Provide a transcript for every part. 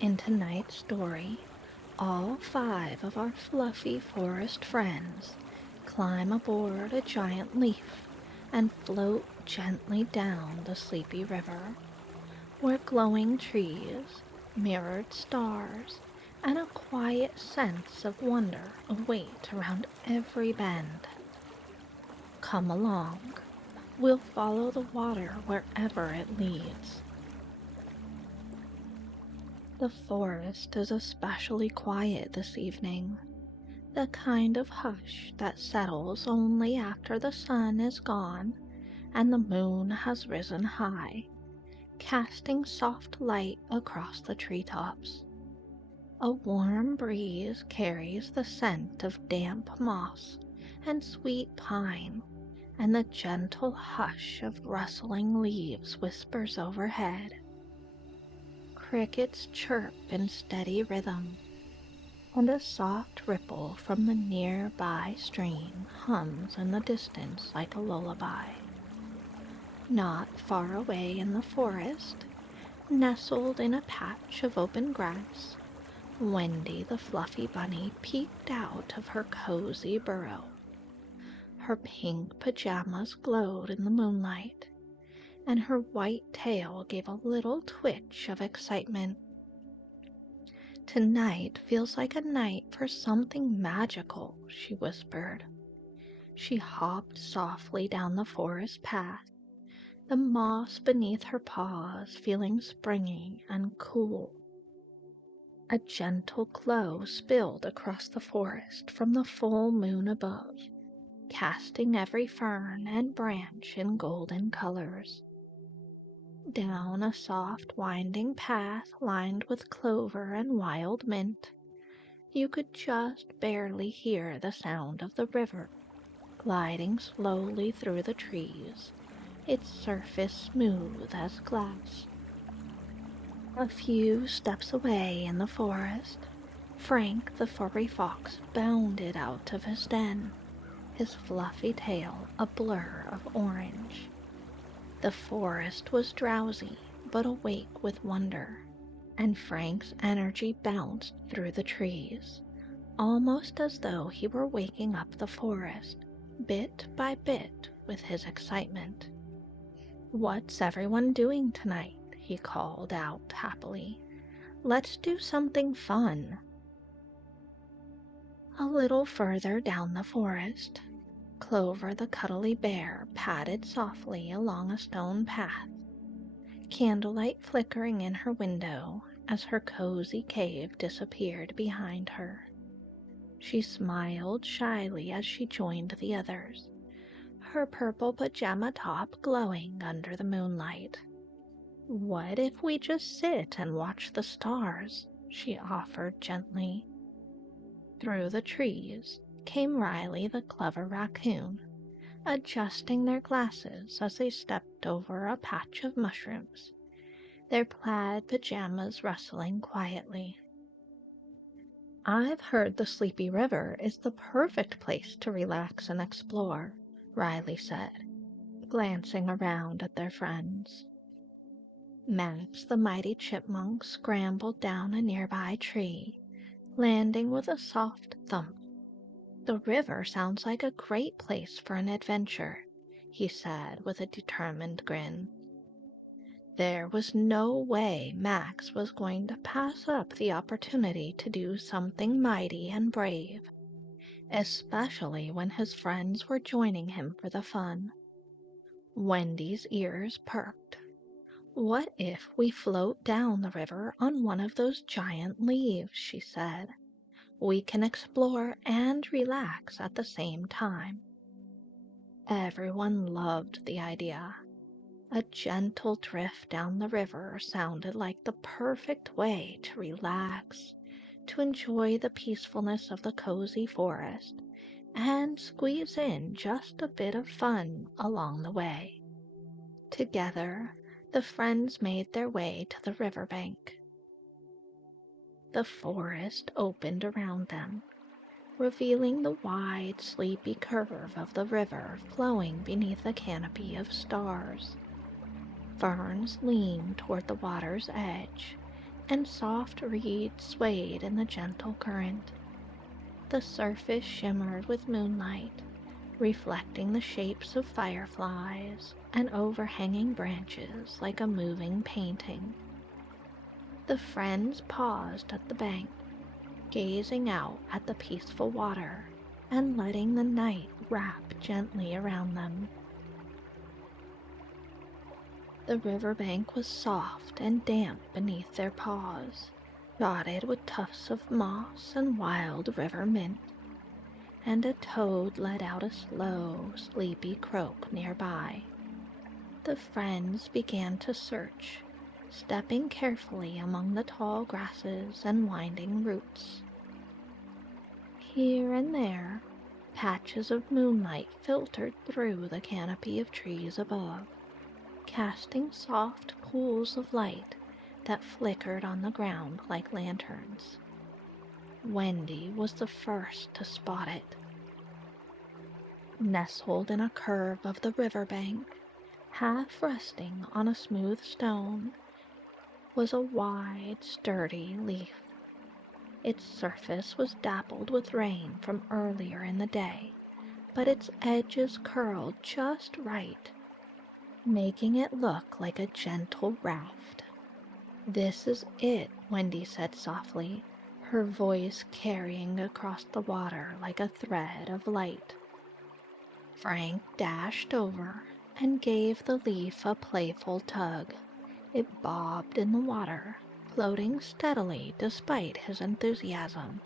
In tonight's story, all five of our fluffy forest friends climb aboard a giant leaf and float gently down the sleepy river, where glowing trees, mirrored stars, and a quiet sense of wonder await around every bend. Come along, we'll follow the water wherever it leads. The forest is especially quiet this evening, the kind of hush that settles only after the sun is gone and the moon has risen high, casting soft light across the treetops. A warm breeze carries the scent of damp moss and sweet pine, and the gentle hush of rustling leaves whispers overhead. Crickets chirp in steady rhythm, and a soft ripple from the near-by stream hums in the distance like a lullaby. Not far away in the forest, nestled in a patch of open grass, Wendy the fluffy bunny peeked out of her cozy burrow. Her pink pajamas glowed in the moonlight, and her white tail gave a little twitch of excitement. Tonight feels like a night for something magical, she whispered. She hopped softly down the forest path, the moss beneath her paws feeling springy and cool. A gentle glow spilled across the forest from the full moon above, casting every fern and branch in golden colors. Down a soft winding path lined with clover and wild mint, you could just barely hear the sound of the river gliding slowly through the trees, its surface smooth as glass. A few steps away in the forest, Frank the furry fox bounded out of his den, his fluffy tail a blur of orange. The forest was drowsy but awake with wonder, and Frank's energy bounced through the trees, almost as though he were waking up the forest, bit by bit, with his excitement. "What's everyone doing tonight?" he called out happily. "Let's do something fun." A little further down the forest, Clover the cuddly bear padded softly along a stone path, candlelight flickering in her window as her cozy cave disappeared behind her. She smiled shyly as she joined the others, her purple pajama top glowing under the moonlight. "What if we just sit and watch the stars?" she offered gently. Through the trees came Riley the clever raccoon, adjusting their glasses as they stepped over a patch of mushrooms, their plaid pajamas rustling quietly. "I've heard the Sleepy River is the perfect place to relax and explore," Riley said, glancing around at their friends. Max the mighty chipmunk scrambled down a nearby tree, landing with a soft thump. "The river sounds like a great place for an adventure," he said with a determined grin. There was no way Max was going to pass up the opportunity to do something mighty and brave, especially when his friends were joining him for the fun. Wendy's ears perked. "What if we float down the river on one of those giant leaves?" she said. "We can explore and relax at the same time." Everyone loved the idea. A gentle drift down the river sounded like the perfect way to relax, to enjoy the peacefulness of the cozy forest, and squeeze in just a bit of fun along the way. Together, the friends made their way to the riverbank. The forest opened around them, revealing the wide, sleepy curve of the river flowing beneath a canopy of stars. Ferns leaned toward the water's edge, and soft reeds swayed in the gentle current. The surface shimmered with moonlight, reflecting the shapes of fireflies and overhanging branches like a moving painting. The friends paused at the bank, gazing out at the peaceful water and letting the night wrap gently around them. The riverbank was soft and damp beneath their paws, dotted with tufts of moss and wild river mint, and a toad let out a slow, sleepy croak nearby. The friends began to search, stepping carefully among the tall grasses and winding roots. Here and there, patches of moonlight filtered through the canopy of trees above, casting soft pools of light that flickered on the ground like lanterns. Wendy was the first to spot it. Nestled in a curve of the riverbank, half resting on a smooth stone, was a wide, sturdy leaf. Its surface was dappled with rain from earlier in the day, but its edges curled just right, making it look like a gentle raft. "This is it," Wendy said softly, her voice carrying across the water like a thread of light. Frank dashed over and gave the leaf a playful tug. It bobbed in the water, floating steadily despite his enthusiasm.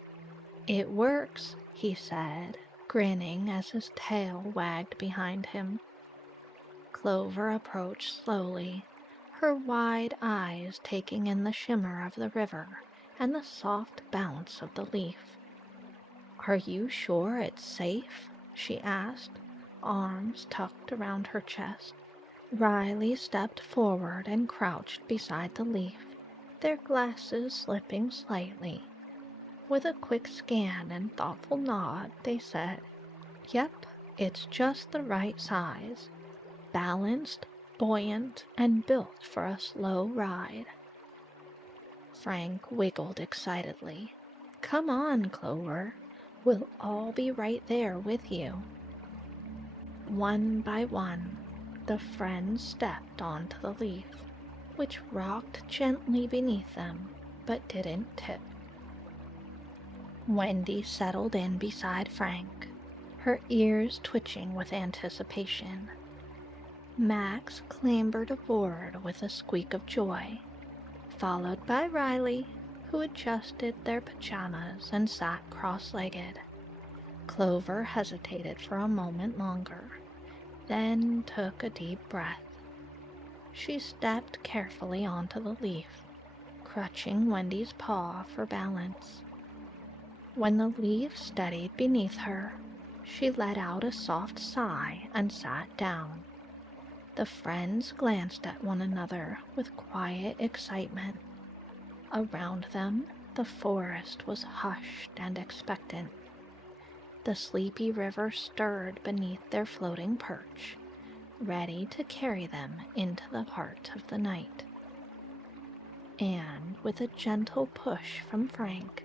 "It works," he said, grinning as his tail wagged behind him. Clover approached slowly, her wide eyes taking in the shimmer of the river and the soft bounce of the leaf. "Are you sure it's safe?" she asked, arms tucked around her chest. Riley stepped forward and crouched beside the leaf, their glasses slipping slightly. With a quick scan and thoughtful nod, they said, "Yep, it's just the right size. Balanced, buoyant, and built for a slow ride." Frank wiggled excitedly. "Come on, Clover. We'll all be right there with you." One by one, the friends stepped onto the leaf, which rocked gently beneath them but didn't tip. Wendy settled in beside Frank, her ears twitching with anticipation. Max clambered aboard with a squeak of joy, followed by Riley, who adjusted their pajamas and sat cross-legged. Clover hesitated for a moment longer, then took a deep breath. She stepped carefully onto the leaf, crutching Wendy's paw for balance. When the leaf steadied beneath her, she let out a soft sigh and sat down. The friends glanced at one another with quiet excitement. Around them, the forest was hushed and expectant. The sleepy river stirred beneath their floating perch, ready to carry them into the heart of the night. And with a gentle push from Frank,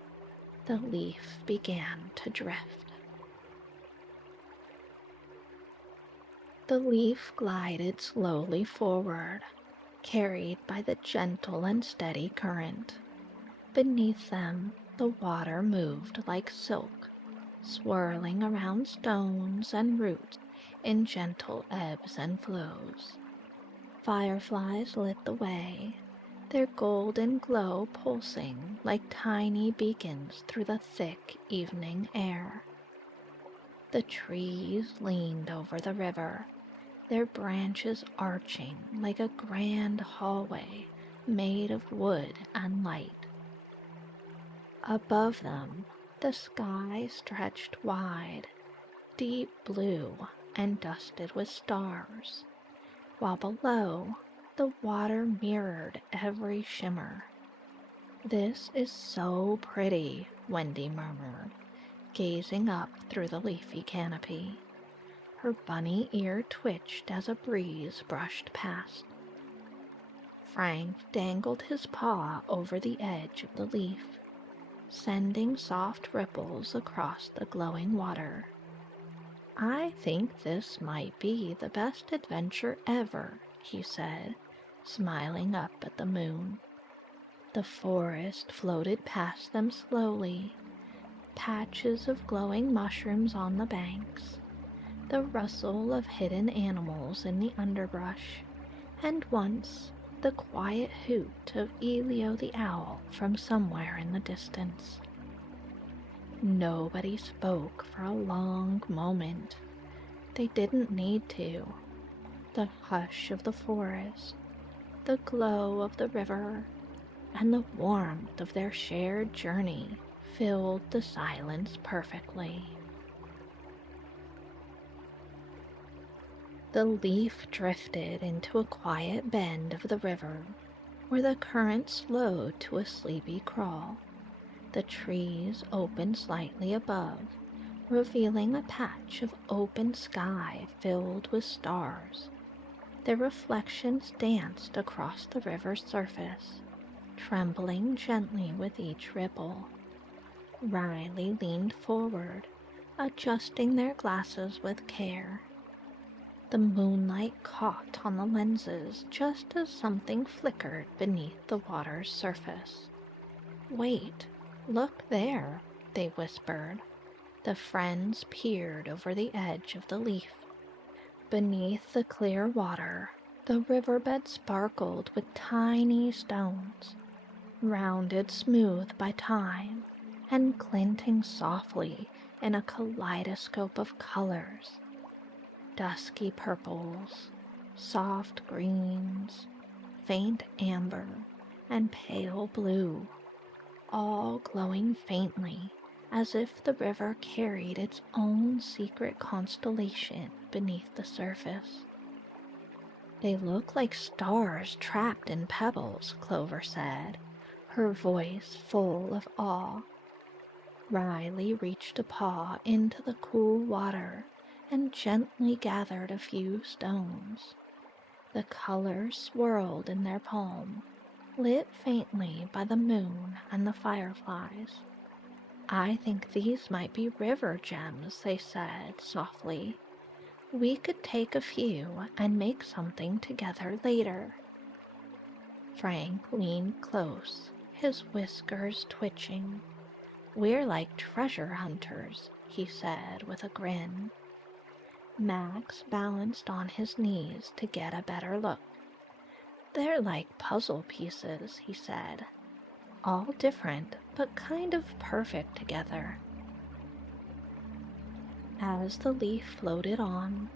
the leaf began to drift. The leaf glided slowly forward, carried by the gentle and steady current. Beneath them, the water moved like silk, swirling around stones and roots in gentle ebbs and flows. Fireflies lit the way, their golden glow pulsing like tiny beacons through the thick evening air. The trees leaned over the river, their branches arching like a grand hallway made of wood and light. Above them, the sky stretched wide, deep blue and dusted with stars, while below, the water mirrored every shimmer. "This is so pretty," Wendy murmured, gazing up through the leafy canopy. Her bunny ear twitched as a breeze brushed past. Frank dangled his paw over the edge of the leaf, sending soft ripples across the glowing water. "I think this might be the best adventure ever," he said, smiling up at the moon. The forest floated past them slowly, patches of glowing mushrooms on the banks, the rustle of hidden animals in the underbrush, and once the quiet hoot of Elio the owl from somewhere in the distance. Nobody spoke for a long moment. They didn't need to. The hush of the forest, the glow of the river, and the warmth of their shared journey filled the silence perfectly. The leaf drifted into a quiet bend of the river, where the current slowed to a sleepy crawl. The trees opened slightly above, revealing a patch of open sky filled with stars. Their reflections danced across the river's surface, trembling gently with each ripple. Riley leaned forward, adjusting their glasses with care. The moonlight caught on the lenses just as something flickered beneath the water's surface. "Wait, look there," they whispered. The friends peered over the edge of the leaf. Beneath the clear water, the riverbed sparkled with tiny stones, rounded smooth by time and glinting softly in a kaleidoscope of colors. Dusky purples, soft greens, faint amber, and pale blue, all glowing faintly as if the river carried its own secret constellation beneath the surface. "They look like stars trapped in pebbles," Clover said, her voice full of awe. Riley reached a paw into the cool water and gently gathered a few stones. The colors swirled in their palm, lit faintly by the moon and the fireflies. "I think these might be river gems," they said softly. "We could take a few and make something together later." Frank leaned close, his whiskers twitching. "We're like treasure hunters," he said with a grin. Max balanced on his knees to get a better look. "They're like puzzle pieces," he said. "All different, but kind of perfect together." As the leaf floated on,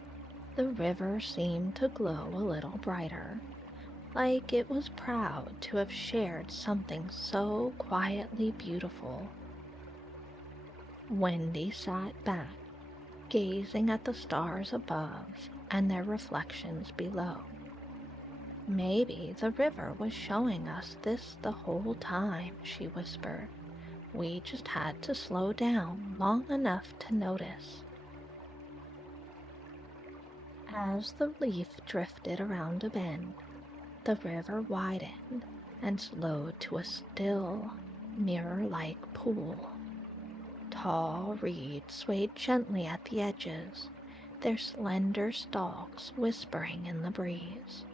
the river seemed to glow a little brighter, like it was proud to have shared something so quietly beautiful. Wendy sat back, gazing at the stars above and their reflections below. "Maybe the river was showing us this the whole time," she whispered. "We just had to slow down long enough to notice." As the leaf drifted around a bend, the river widened and slowed to a still, mirror-like pool. Tall reeds swayed gently at the edges, their slender stalks whispering in the breeze.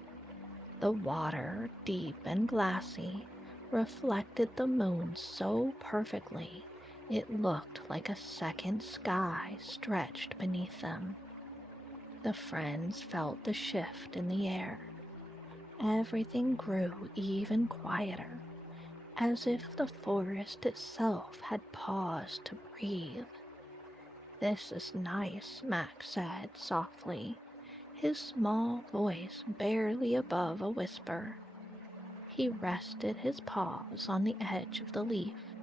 The water, deep and glassy, reflected the moon so perfectly it looked like a second sky stretched beneath them. The friends felt the shift in the air. Everything grew even quieter, as if the forest itself had paused to breathe. "This is nice," Max said softly, his small voice barely above a whisper. He rested his paws on the edge of the leaf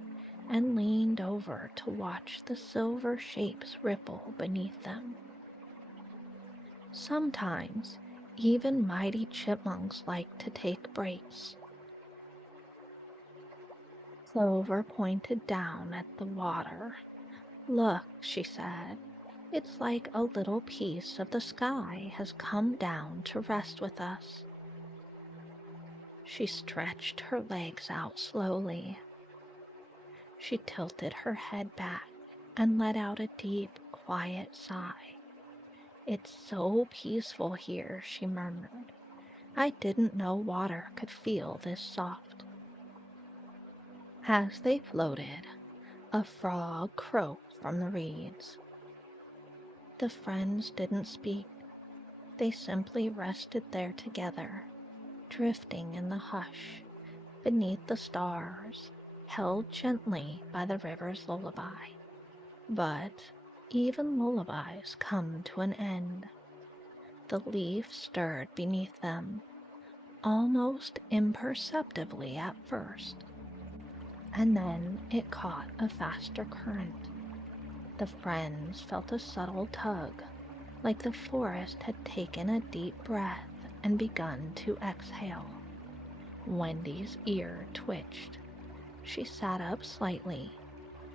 and leaned over to watch the silver shapes ripple beneath them. "Sometimes even mighty chipmunks like to take breaks." Clover pointed down at the water. "Look," she said, "it's like a little piece of the sky has come down to rest with us." She stretched her legs out slowly. She tilted her head back and let out a deep, quiet sigh. "It's so peaceful here," she murmured. "I didn't know water could feel this soft." As they floated, a frog croaked from the reeds. The friends didn't speak. They simply rested there together, drifting in the hush, beneath the stars, held gently by the river's lullaby. But even lullabies come to an end. The leaf stirred beneath them, almost imperceptibly at first, and then it caught a faster current. The friends felt a subtle tug, like the forest had taken a deep breath and begun to exhale. Wendy's ear twitched. She sat up slightly,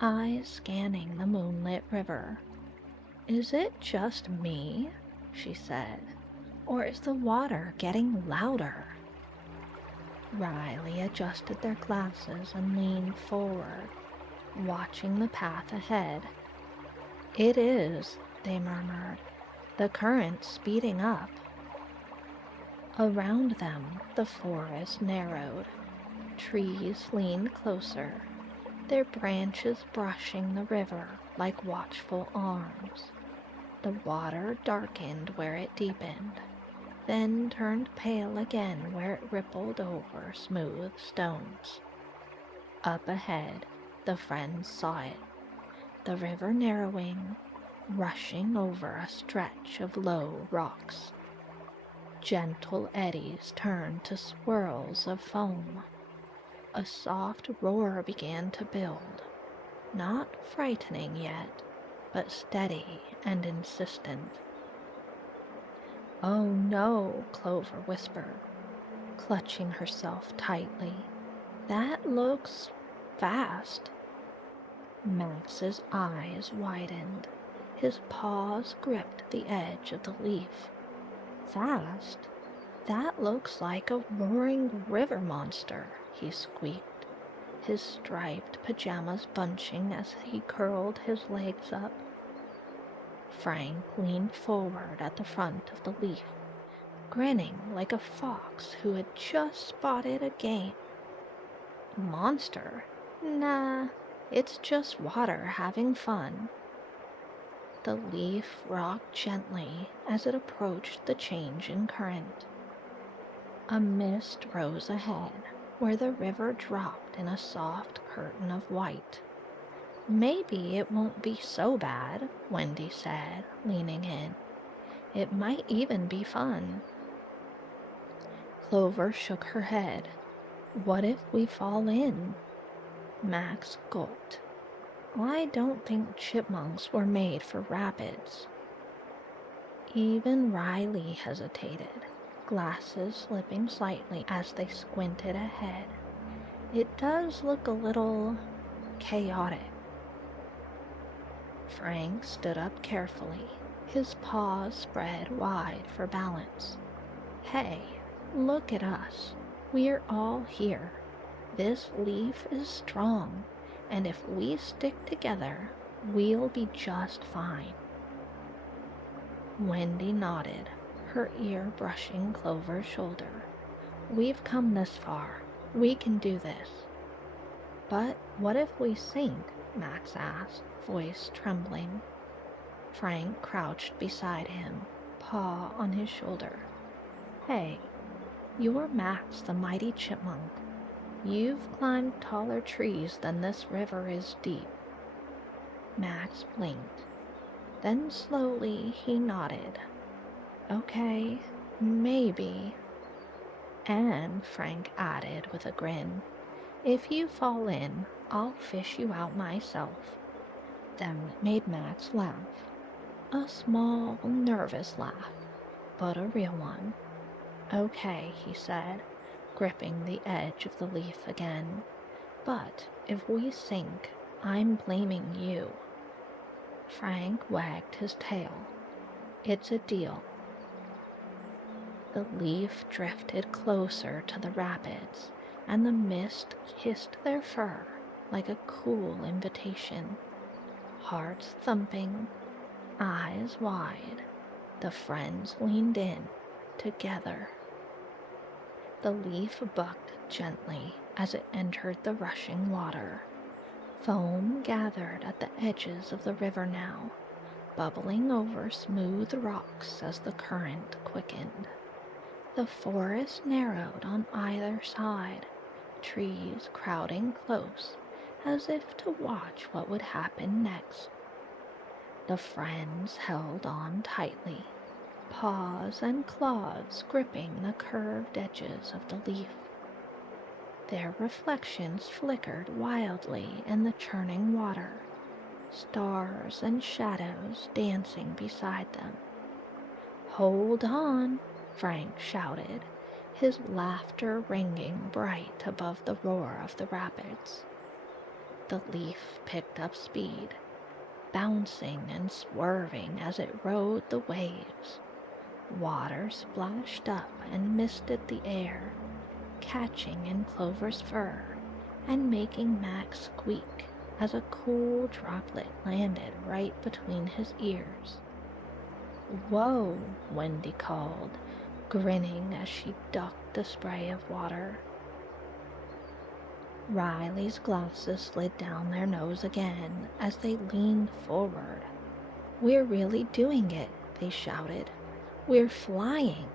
eyes scanning the moonlit river. "Is it just me?" she said. "Or is the water getting louder?" Riley adjusted their glasses and leaned forward, watching the path ahead. "It is," they murmured. "The current's speeding up." Around them, the forest narrowed. Trees leaned closer, their branches brushing the river like watchful arms. The water darkened where it deepened, then turned pale again where it rippled over smooth stones. Up ahead, the friends saw it, the river narrowing, rushing over a stretch of low rocks. Gentle eddies turned to swirls of foam. A soft roar began to build, not frightening yet, but steady and insistent. "Oh no," Clover whispered, clutching herself tightly. "That looks fast." Max's eyes widened. His paws gripped the edge of the leaf. "Fast? That looks like a roaring river monster," he squeaked, his striped pajamas bunching as he curled his legs up. Frank leaned forward at the front of the leaf, grinning like a fox who had just spotted a game. "Monster? Nah, it's just water having fun." The leaf rocked gently as it approached the change in current. A mist rose ahead, where the river dropped in a soft curtain of white. "Maybe it won't be so bad," Wendy said, leaning in. "It might even be fun." Clover shook her head. "What if we fall in?" Max gulped. "I don't think chipmunks were made for rapids." Even Riley hesitated, glasses slipping slightly as they squinted ahead. "It does look a little chaotic." Frank stood up carefully, his paws spread wide for balance. "Hey, look at us. We're all here. This leaf is strong, and if we stick together, we'll be just fine." Wendy nodded, her ear brushing Clover's shoulder. "We've come this far. We can do this." "But what if we sink?" Max asked, voice trembling. Frank crouched beside him, paw on his shoulder. "Hey, you're Max the mighty chipmunk. You've climbed taller trees than this river is deep." Max blinked. Then slowly he nodded. "Okay, maybe." "And," Frank added with a grin, "if you fall in, I'll fish you out myself." Then it made Max laugh. A small, nervous laugh, but a real one. "Okay," he said, gripping the edge of the leaf again. "But if we sink, I'm blaming you." Frank wagged his tail. "It's a deal." The leaf drifted closer to the rapids, and the mist kissed their fur like a cool invitation. Hearts thumping, eyes wide, the friends leaned in together. The leaf bucked gently as it entered the rushing water. Foam gathered at the edges of the river now, bubbling over smooth rocks as the current quickened. The forest narrowed on either side, trees crowding close as if to watch what would happen next. The friends held on tightly, paws and claws gripping the curved edges of the leaf. Their reflections flickered wildly in the churning water, stars and shadows dancing beside them. "Hold on!" Frank shouted, his laughter ringing bright above the roar of the rapids. The leaf picked up speed, bouncing and swerving as it rode the waves. Water splashed up and misted the air, catching in Clover's fur and making Max squeak as a cool droplet landed right between his ears. "Whoa!" Wendy called, grinning as she ducked a spray of water. Riley's glasses slid down their nose again as they leaned forward. "We're really doing it," they shouted. "We're flying!"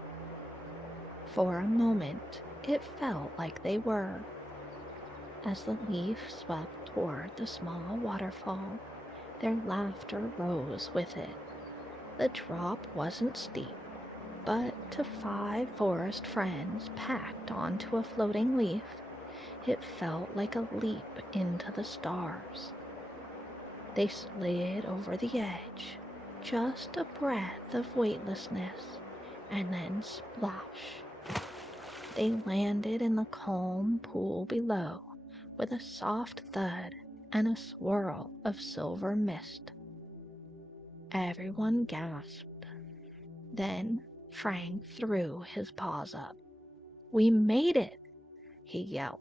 For a moment, it felt like they were. As the leaf swept toward the small waterfall, their laughter rose with it. The drop wasn't steep, but to 5 forest friends packed onto a floating leaf, it felt like a leap into the stars. They slid over the edge, just a breath of weightlessness, and then splash. They landed in the calm pool below with a soft thud and a swirl of silver mist. Everyone gasped. Then Frank threw his paws up. "We made it!" he yelled.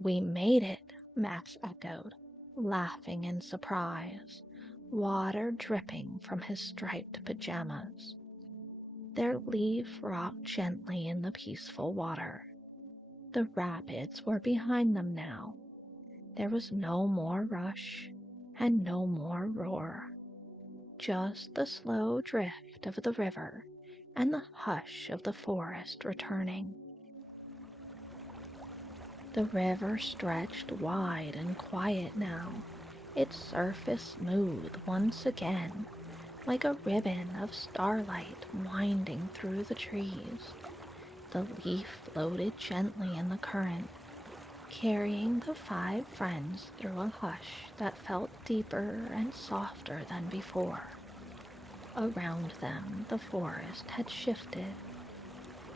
"We made it!" Max echoed, laughing in surprise, water dripping from his striped pajamas. Their leaf rocked gently in the peaceful water. The rapids were behind them now. There was no more rush and no more roar, just the slow drift of the river and the hush of the forest returning. The river stretched wide and quiet now, its surface smooth once again, like a ribbon of starlight winding through the trees. The leaf floated gently in the current, carrying the 5 friends through a hush that felt deeper and softer than before. Around them, the forest had shifted.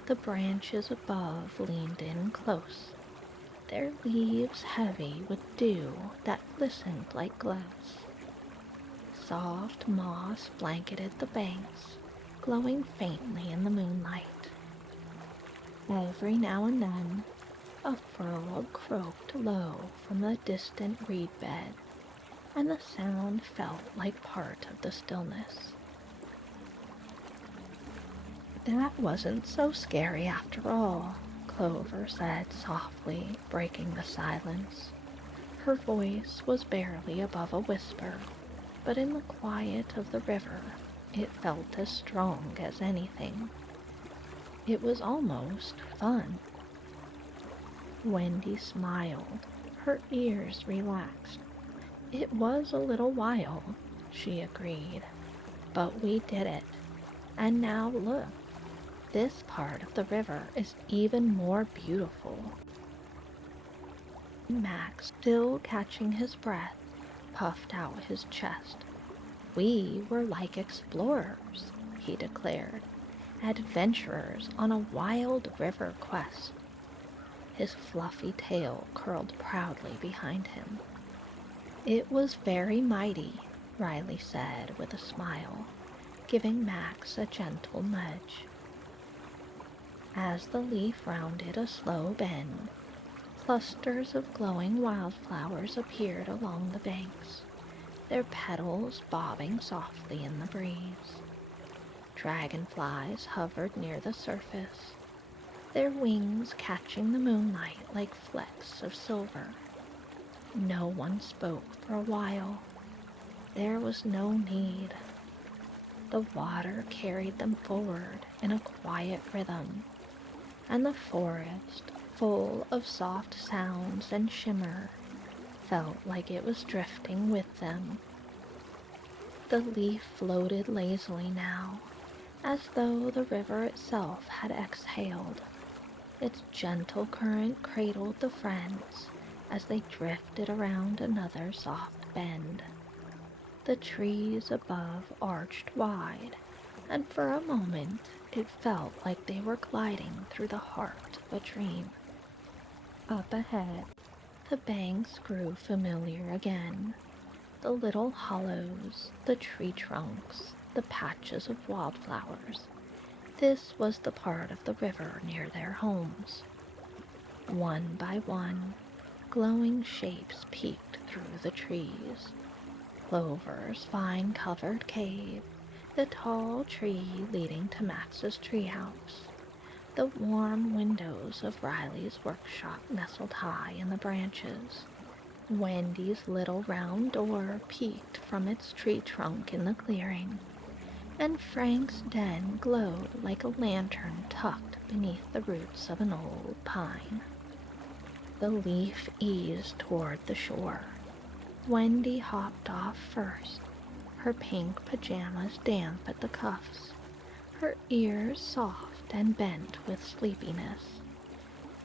The branches above leaned in close, their leaves heavy with dew that glistened like glass. Soft moss blanketed the banks, glowing faintly in the moonlight. Every now and then, a frog croaked low from the distant reed bed, and the sound felt like part of the stillness. "That wasn't so scary after all," Clover said softly, breaking the silence. Her voice was barely above a whisper, but in the quiet of the river it felt as strong as anything. It was almost fun. Wendy smiled, her ears relaxed. "It was a little while," she agreed, "but we did it. And now look, this part of the river is even more beautiful." Max, still catching his breath, puffed out his chest. "We were like explorers," he declared, "adventurers on a wild river quest." His fluffy tail curled proudly behind him. "It was very mighty," Riley said with a smile, giving Max a gentle nudge. As the leaf rounded a slow bend, clusters of glowing wildflowers appeared along the banks, their petals bobbing softly in the breeze. Dragonflies hovered near the surface, their wings catching the moonlight like flecks of silver. No one spoke for a while. There was no need. The water carried them forward in a quiet rhythm, and the forest, full of soft sounds and shimmer, felt like it was drifting with them. The leaf floated lazily now, as though the river itself had exhaled. Its gentle current cradled the friends as they drifted around another soft bend. The trees above arched wide, and for a moment it felt like they were gliding through the heart of a dream. Up ahead, the banks grew familiar again. The little hollows, the tree trunks, the patches of wildflowers. This was the part of the river near their homes. One by one, glowing shapes peeked through the trees. Clover's vine-covered cave, the tall tree leading to Max's treehouse, the warm windows of Riley's workshop nestled high in the branches. Wendy's little round door peeked from its tree trunk in the clearing, and Frank's den glowed like a lantern tucked beneath the roots of an old pine. The leaf eased toward the shore. Wendy hopped off first, her pink pajamas damp at the cuffs, her ears soft and bent with sleepiness.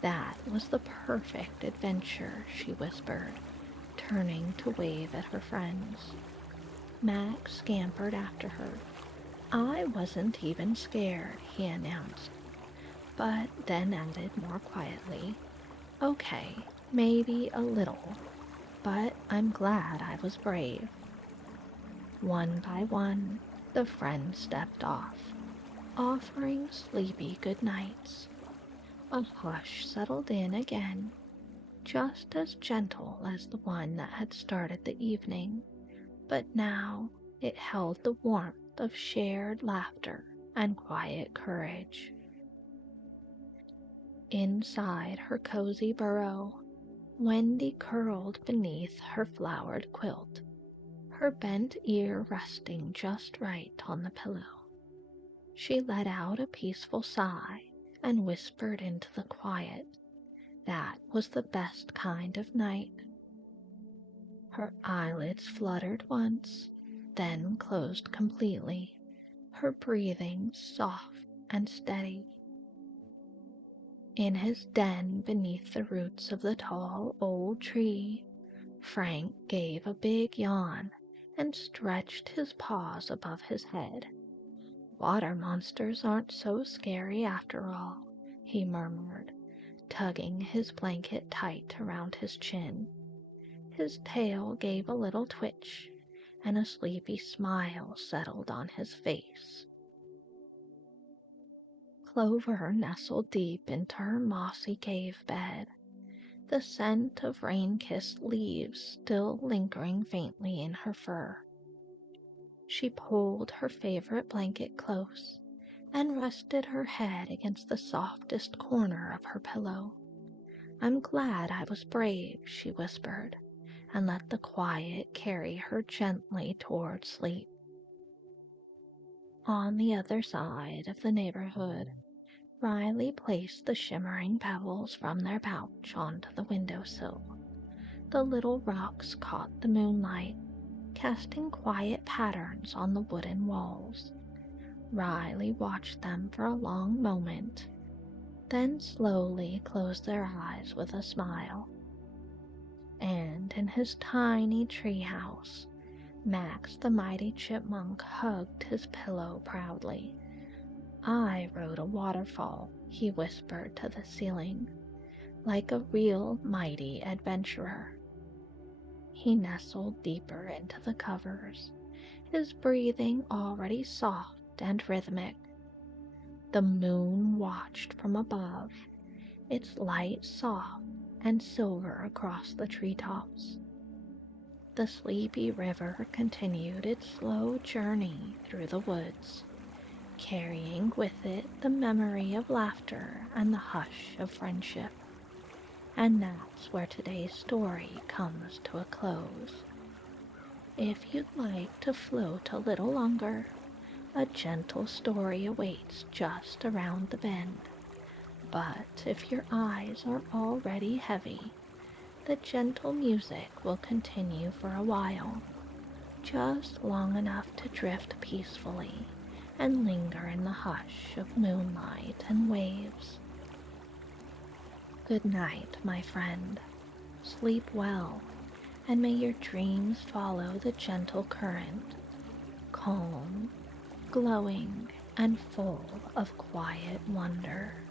That was the perfect adventure, she whispered, turning to wave at her friends. Max scampered after her. I wasn't even scared, he announced, but then added more quietly, okay, maybe a little, but I'm glad I was brave. One by one, the friends stepped off, offering sleepy good nights. A hush settled in again, just as gentle as the one that had started the evening, but now it held the warmth of shared laughter and quiet courage. Inside her cozy burrow, Wendy curled beneath her flowered quilt, her bent ear resting just right on the pillow. She let out a peaceful sigh and whispered into the quiet. That was the best kind of night. Her eyelids fluttered once, then closed completely, her breathing soft and steady. In his den beneath the roots of the tall old tree, Frank gave a big yawn and stretched his paws above his head. Water monsters aren't so scary after all, he murmured, tugging his blanket tight around his chin. His tail gave a little twitch, and a sleepy smile settled on his face. Clover nestled deep into her mossy cave bed, the scent of rain-kissed leaves still lingering faintly in her fur. She pulled her favorite blanket close and rested her head against the softest corner of her pillow. I'm glad I was brave, she whispered, and let the quiet carry her gently toward sleep. On the other side of the neighborhood, Riley placed the shimmering pebbles from their pouch onto the windowsill. The little rocks caught the moonlight, casting quiet patterns on the wooden walls. Riley watched them for a long moment, then slowly closed their eyes with a smile. And in his tiny treehouse, Max the mighty chipmunk hugged his pillow proudly. I rode a waterfall, he whispered to the ceiling, like a real mighty adventurer. He nestled deeper into the covers, his breathing already soft and rhythmic. The moon watched from above, its light soft and silver across the treetops. The sleepy river continued its slow journey through the woods, carrying with it the memory of laughter and the hush of friendship. And that's where today's story comes to a close. If you'd like to float a little longer, a gentle story awaits just around the bend. But if your eyes are already heavy, the gentle music will continue for a while, just long enough to drift peacefully and linger in the hush of moonlight and waves. Good night, my friend. Sleep well, and may your dreams follow the gentle current, calm, glowing, and full of quiet wonder.